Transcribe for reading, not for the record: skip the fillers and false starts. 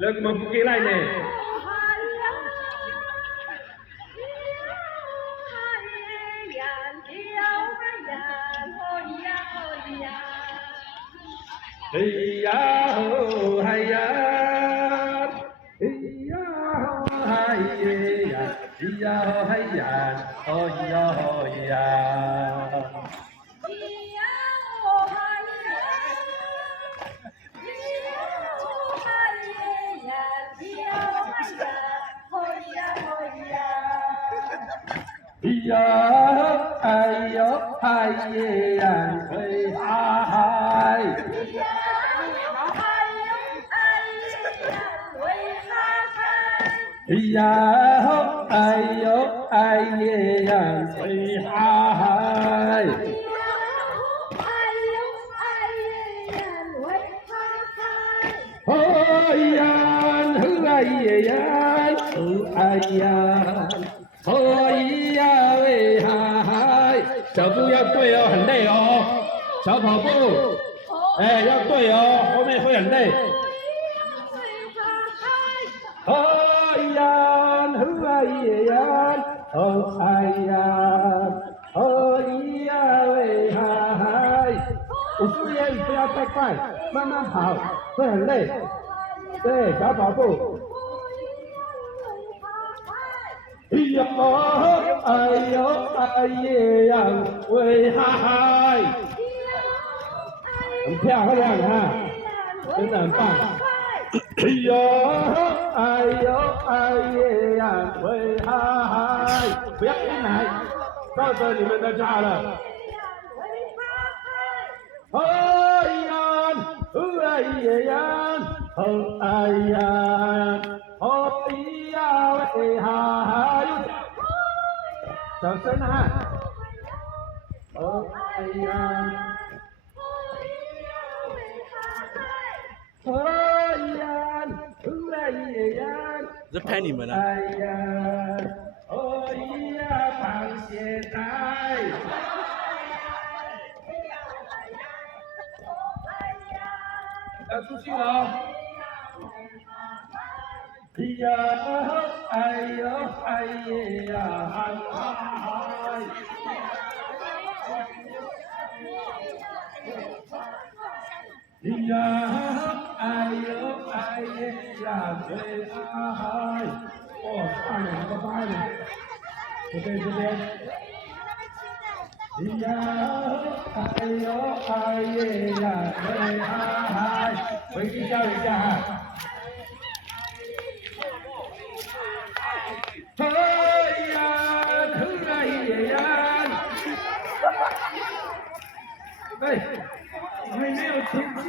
Lagu membuki lain ni. Hiya ho hiya, hiya ho hiya, hiya ho hiya, oh hiya ho hiya. Hiya ayo hiya hey hi. Hiya ayo hiya hey hi. Hoyan huayan huayan hoya喂嗨，脚步要对哦，很累哦，小跑步，哎要对哦，后面会很累。hoyan huayan hoayan hoya喂嗨，5次言语不要太快，慢慢跑，会很累。对，小跑步。哎呦哎呦哎呀喂嗨嗨，很漂亮啊，真的很棒。哎呦哎呦哎呀喂嗨嗨，不要进来，照着你们的就好了。哎呀，哎呀，哎呀，哎呀，喂哈哈，小声啊！哎呀，哎呀，哎呀，这拍你们了。哎呀，哎呀，螃蟹仔。要出去了。哎呀，哎呦，哎呀，哎。哎呀，哎呦，哎呀，对啊，哦，快点，快快点，这边这边。哎呀，哎呦，哎呀，对啊，回去教一下哈。哎呀，可爱呀！哎，还没有出去。